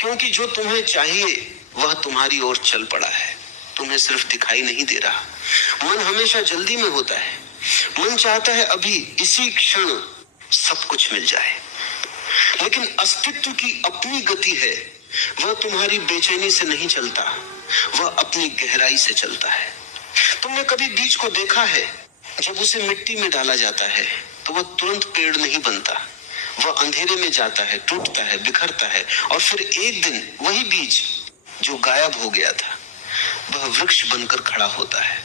क्योंकि जो तुम्हें चाहिए वह तुम्हारी ओर चल पड़ा है, तुम्हें सिर्फ दिखाई नहीं दे रहा। मन हमेशा जल्दी में होता है। मन चाहता है अभी इसी क्षण सब कुछ मिल जाए, लेकिन अस्तित्व की अपनी गति है। वह तुम्हारी बेचैनी से नहीं चलता, वह अपनी गहराई से चलता है। तुमने कभी बीज को देखा है? जब उसे मिट्टी में डाला जाता है तो वह तुरंत पेड़ नहीं बनता। वह अंधेरे में जाता है, टूटता है, बिखरता है, और फिर एक दिन वही बीज जो गायब हो गया था वह वृक्ष बनकर खड़ा होता है।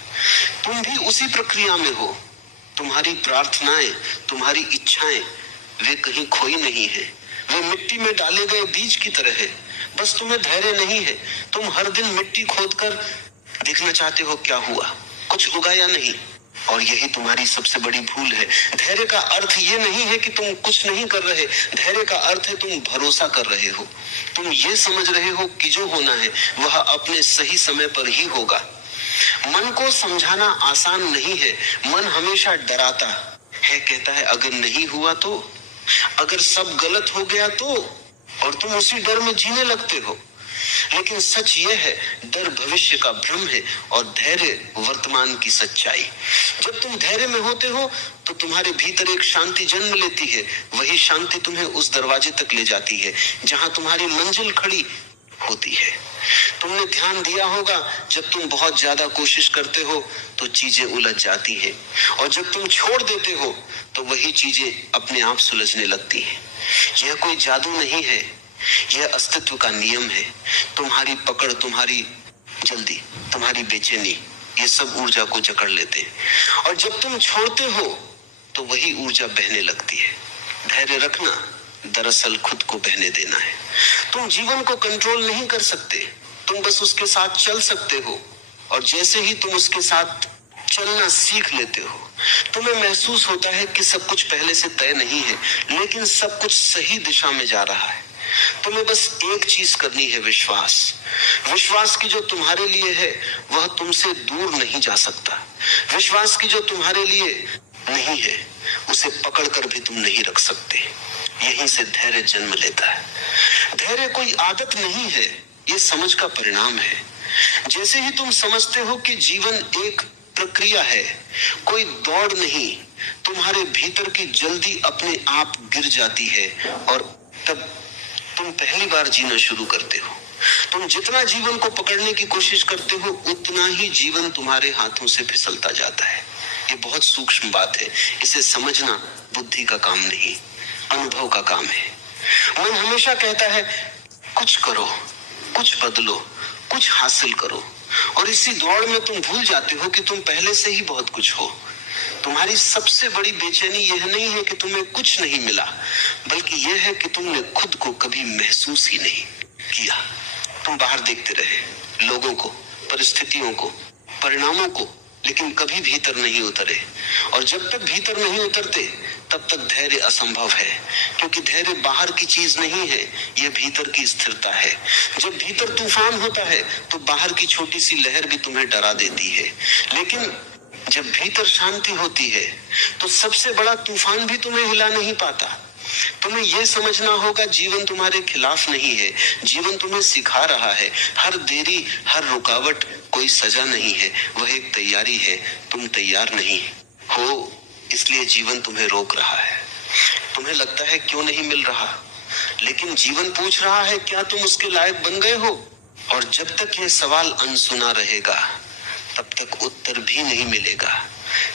तुम भी उसी प्रक्रिया में हो। तुम्हारी प्रार्थनाएं, तुम्हारी इच्छाएं, वे कहीं खोई नहीं है। वे मिट्टी में डाले गए बीज की तरह है। बस तुम्हें धैर्य नहीं है। तुम हर दिन मिट्टी खोदकर देखना चाहते हो क्या हुआ, कुछ उगाया नहीं। और यही तुम्हारी सबसे बड़ी भूल है। धैर्य का अर्थ ये नहीं है कि तुम कुछ नहीं कर रहे। धैर्य का अर्थ है तुम भरोसा कर रहे हो। तुम ये समझ रहे हो कि जो होना है वह अपने सही समय पर ही होगा। मन को समझाना आसान नहीं है। मन हमेशा डराता है, कहता है अगर नहीं हुआ तो, अगर सब गलत हो गया तो, और तुम उसी डर में जीने लगते हो। लेकिन सच यह है, डर भविष्य का भ्रम है और धैर्य वर्तमान की सच्चाई। जब तुम धैर्य में होते हो तो तुम्हारे भीतर एक शांति जन्म लेती है। वही शांति तुम्हें उस दरवाजे तक ले जाती है जहां तुम्हारी मंजिल खड़ी होती है। तुमने ध्यान दिया होगा, जब तुम बहुत ज्यादा कोशिश करते हो तो चीजें उलझ जाती है, और जब तुम छोड़ देते हो तो वही चीजें अपने आप सुलझने लगती है। यह कोई जादू नहीं है, यह अस्तित्व का नियम है। तुम्हारी पकड़, तुम्हारी जल्दी, तुम्हारी बेचैनी, ये सब ऊर्जा को जकड़ लेते हैं, और जब तुम छोड़ते हो तो वही ऊर्जा बहने लगती है। धैर्य रखना दरअसल खुद को बहने देना है। तुम जीवन को कंट्रोल नहीं कर सकते, तुम बस उसके साथ चल सकते हो। और जैसे ही तुम उसके साथ चलना सीख लेते हो, तुम्हें महसूस होता है कि सब कुछ पहले से तय नहीं है, लेकिन सब कुछ सही दिशा में जा रहा है। तुम्हें बस एक चीज करनी है, विश्वास। विश्वास की जो तुम्हारे लिए है वह तुमसे दूर नहीं जा सकता। विश्वास की जो तुम्हारे लिए नहीं है उसे पकड़कर भी तुम नहीं रख सकते। यहीं से धैर्य जन्म लेता है। धैर्य कोई आदत नहीं है, ये समझ का परिणाम है। जैसे ही तुम समझते हो कि जीवन एक प्रक्रिया है, कोई दौड़ नहीं, तुम्हारे भीतर की जल्दी अपने आप गिर जाती है, और तब तुम पहली बार जीना शुरू करते हो। तुम जितना जीवन को पकड़ने की कोशिश करते हो उतना ही जीवन तुम्हारे हाथों से फिसलता जाता है। ये बहुत सूक्ष्म बात है, इसे समझना बुद्धि का काम नहीं, अनुभव का काम है। मन हमेशा कहता है कुछ करो, कुछ बदलो, कुछ हासिल करो, और इसी दौड़ में तुम भूल जाते हो कि तुम पहले से ही बहुत कुछ हो। तुम्हारी सबसे बड़ी बेचैनी यह नहीं है कि तुम्हें कुछ नहीं मिला, बल्कि यह है कि तुमने खुद को कभी महसूस ही नहीं किया। तुम बाहर देखते रहे, लोगों को, परिस्थितियों को, परिणामों को, लेकिन कभी भीतर नहीं उतरे। और जब तक भीतर नहीं उतरते तब तक धैर्य असंभव है, क्योंकि धैर्य बाहर की चीज नहीं है, यह भीतर की स्थिरता है। जब भीतर तूफान होता है तो बाहर की छोटी सी लहर भी तुम्हें डरा देती है, लेकिन जब भीतर शांति होती है तो सबसे बड़ा तूफान भी तुम्हें हिला नहीं पाता। तुम्हें यह समझना होगा, जीवन तुम्हारे खिलाफ नहीं है, जीवन तुम्हें सिखा रहा है। हर देरी, हर रुकावट कोई सजा नहीं है, वह एक तैयारी है। तुम तैयार नहीं हो, इसलिए जीवन तुम्हें रोक रहा है। तुम्हें लगता है क्यों नहीं मिल रहा, लेकिन जीवन पूछ रहा है क्या तुम उसके लायक बन गए हो। और जब तक यह सवाल अनसुना रहेगा तब तक उत्तर भी नहीं मिलेगा।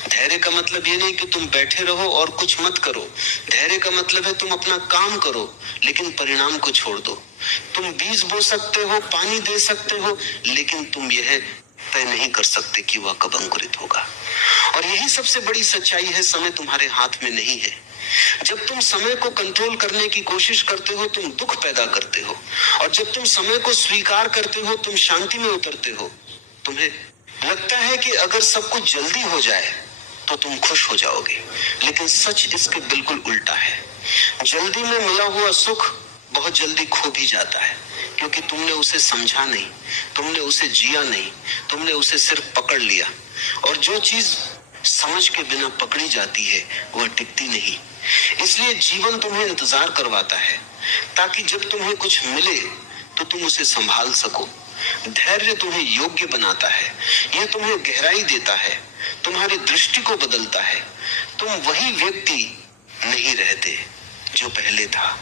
धैर्य का मतलब ये नहीं कि तुम बैठे रहो और कुछ मत करो। धैर्य का मतलब है तुम अपना काम करो, लेकिन परिणाम को छोड़ दो। तुम बीज बो सकते हो, पानी दे सकते हो, लेकिन तुम यह तय नहीं कर सकते कि वह कब अंकुरित होगा। और यही सबसे बड़ी सच्चाई है, समय तुम्हारे हाथ में नहीं है। जब तुम समय को कंट्रोल करने की कोशिश करते हो तुम दुख पैदा करते हो, और जब तुम समय को स्वीकार करते हो तुम शांति में उतरते हो। तुम्हें लगता है कि अगर सब कुछ जल्दी हो जाए तो तुम खुश हो जाओगे, लेकिन सच इसके बिल्कुल उल्टा है। जल्दी में मिला हुआ सुख बहुत जल्दी खो भी जाता है, क्योंकि तुमने उसे समझा नहीं, तुमने उसे जिया नहीं, तुमने उसे सिर्फ पकड़ लिया। और जो चीज समझ के बिना पकड़ी जाती है वह टिकती नहीं। इसलिए जीवन तुम्हें इंतजार करवाता है, ताकि जब तुम्हें कुछ मिले तो तुम उसे संभाल सको। धैर्य तुम्हें योग्य बनाता है, यह तुम्हें गहराई देता है, तुम्हारी दृष्टि को बदलता है। तुम वही व्यक्ति नहीं रहते जो पहले था,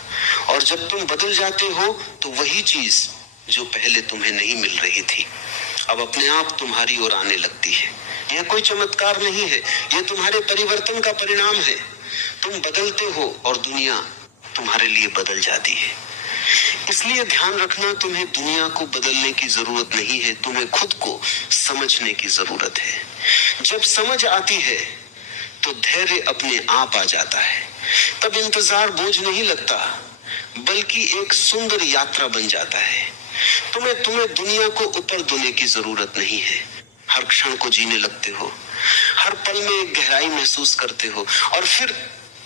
और जब तुम बदल जाते हो तो वही चीज जो पहले तुम्हें नहीं मिल रही थी अब अपने आप तुम्हारी ओर आने लगती है। यह कोई चमत्कार नहीं है, यह तुम्हारे परिवर्तन का परिणाम है। तुम बदलते हो और दुनिया तुम्हारे लिए बदल जाती है। इसलिए ध्यान रखना, तुम्हें दुनिया को बदलने की जरूरत नहीं है, तुम्हें खुद को समझने की जरूरत है। जब समझ आती है तो धैर्य अपने आप आ जाता है। तब इंतजार बोझ नहीं लगता, बल्कि एक सुंदर यात्रा बन जाता है। तुम्हें दुनिया को ऊपर धोने की जरूरत नहीं है। हर क्षण को जीने लगते हो, हर पल में एक गहराई महसूस करते हो, और फिर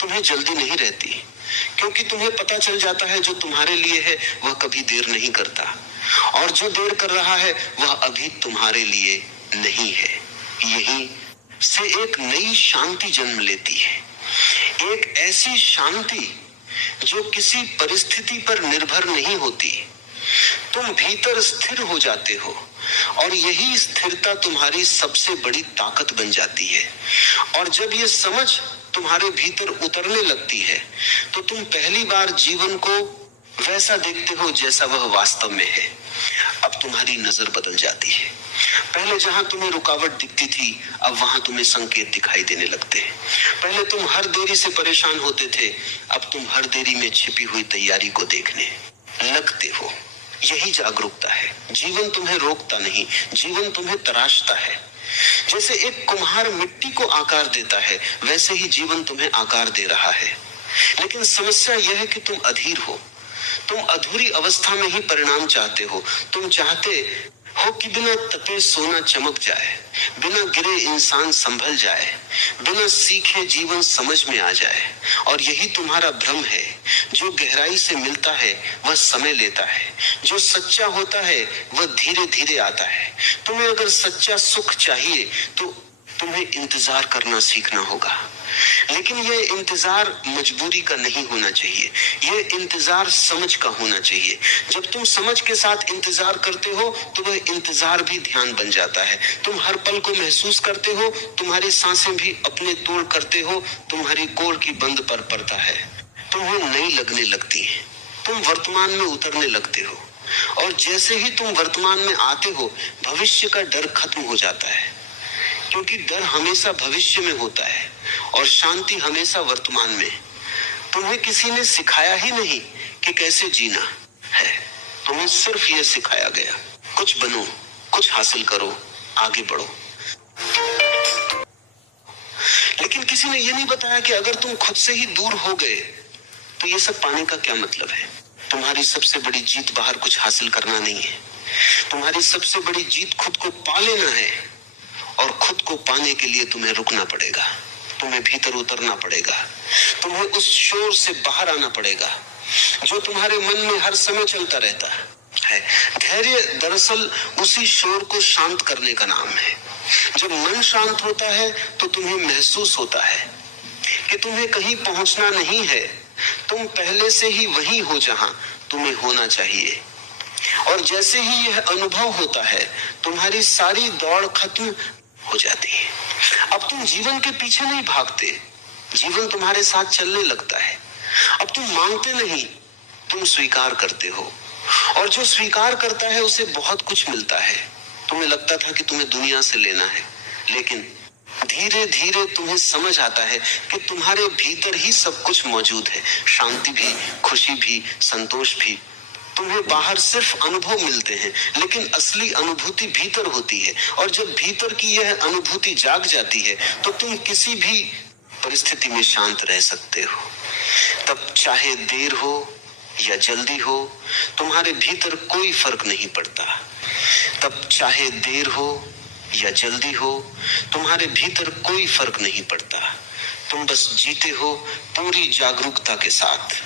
तुम्हें जल्दी नहीं रहती, क्योंकि तुम्हें पता चल जाता है जो तुम्हारे लिए है वह कभी देर नहीं करता, और जो देर कर रहा है वह अभी तुम्हारे लिए नहीं है। यहीं से एक नई शांति जन्म लेती है, एक ऐसी शांति जो किसी परिस्थिति पर निर्भर नहीं होती। तुम भीतर स्थिर हो जाते हो, और यही स्थिरता तुम्हारी सबसे बड़ी ताकत बन जाती है। और जब ये समझ तुम्हारे भीतर उतरने लगती है तो तुम पहली बार जीवन को वैसा देखते हो जैसा वह वास्तव में है। अब तुम्हारी नजर बदल जाती है। पहले जहां तुम्हें रुकावट दिखती थी, अब वहां तुम्हें संकेत दिखाई देने लगते हैं। पहले तुम हर देरी से परेशान होते थे, अब तुम हर देरी में छिपी हुई तैयारी को देखने लगते हो। यही जागरूकता है। जीवन तुम्हें रोकता नहीं, जीवन तुम्हें तराशता है। जैसे एक कुम्हार मिट्टी को आकार देता है, वैसे ही जीवन तुम्हें आकार दे रहा है। लेकिन समस्या यह है कि तुम अधीर हो। तुम अधूरी अवस्था में ही परिणाम चाहते हो। तुम चाहते हो कि बिना तपे सोना चमक जाए, बिना गिरे इंसान संभल जाए, बिना सीखे जीवन समझ में आ जाए। और यही तुम्हारा भ्रम है। जो गहराई से मिलता है वह समय लेता है, जो सच्चा होता है वह धीरे धीरे आता है। तुम्हें अगर सच्चा सुख चाहिए तो तुम्हें इंतजार करना सीखना होगा, लेकिन यह इंतजार मजबूरी का नहीं होना चाहिए, यह इंतजार समझ का होना चाहिए। जब तुम समझ के साथ इंतजार करते हो तो वह इंतजार भी ध्यान बन जाता है। तुम हर पल को महसूस करते हो, तुम्हारी सांसें भी अपने तोड़ करते हो, तुम्हारी कोर की बंद पर पड़ता है, तुम्हें नई लगने लगती है, तुम वर्तमान में उतरने लगते हो। और जैसे ही तुम वर्तमान में आते हो, भविष्य का डर खत्म हो जाता है, क्योंकि डर हमेशा भविष्य में होता है और शांति हमेशा वर्तमान में। तुम्हें किसी ने सिखाया ही नहीं कि कैसे जीना है, तुम्हें सिर्फ यह सिखाया गया, कुछ बनो, कुछ हासिल करो, आगे बढ़ो। लेकिन किसी ने यह नहीं बताया कि अगर तुम खुद से ही दूर हो गए तो ये सब पाने का क्या मतलब है। तुम्हारी सबसे बड़ी जीत बाहर कुछ हासिल करना नहीं है, तुम्हारी सबसे बड़ी जीत खुद को पा लेना है। और खुद को पाने के लिए तुम्हें रुकना पड़ेगा, तुम्हें भीतर उतरना पड़ेगा, तुम्हें उस शोर से बाहर आना पड़ेगा जो तुम्हारे मन में हर समय चलता रहता है। धैर्य दरअसल उसी शोर को शांत करने का नाम है। जब मन शांत होता है तो तुम्हें महसूस होता है कि तुम्हें कहीं पहुंचना नहीं है, तुम पहले से ही वही हो जहां तुम्हें होना चाहिए। और जैसे ही यह अनुभव होता है, तुम्हारी सारी दौड़ खत्म हो जाती है। अब तुम जीवन के पीछे नहीं भागते, जीवन तुम्हारे साथ चलने लगता है। अब तुम मांगते नहीं, तुम स्वीकार करते हो, और जो स्वीकार करता है उसे बहुत कुछ मिलता है। तुम्हें लगता था कि तुम्हें दुनिया से लेना है, लेकिन धीरे धीरे तुम्हें समझ आता है कि तुम्हारे भीतर ही सब कुछ मौजूद है, शांति भी, खुशी भी, संतोष भी। तुम्हें बाहर सिर्फ अनुभव मिलते हैं, लेकिन असली अनुभूति भीतर होती है। और जब भीतर की यह अनुभूति जाग जाती है तो तुम किसी भी परिस्थिति में शांत रह सकते हो। तब चाहे देर हो या जल्दी हो, तुम्हारे भीतर कोई फर्क नहीं पड़ता। तब चाहे देर हो या जल्दी हो, तुम्हारे भीतर कोई फर्क नहीं पड़ता। तुम बस जीते हो पूरी जागरूकता के साथ।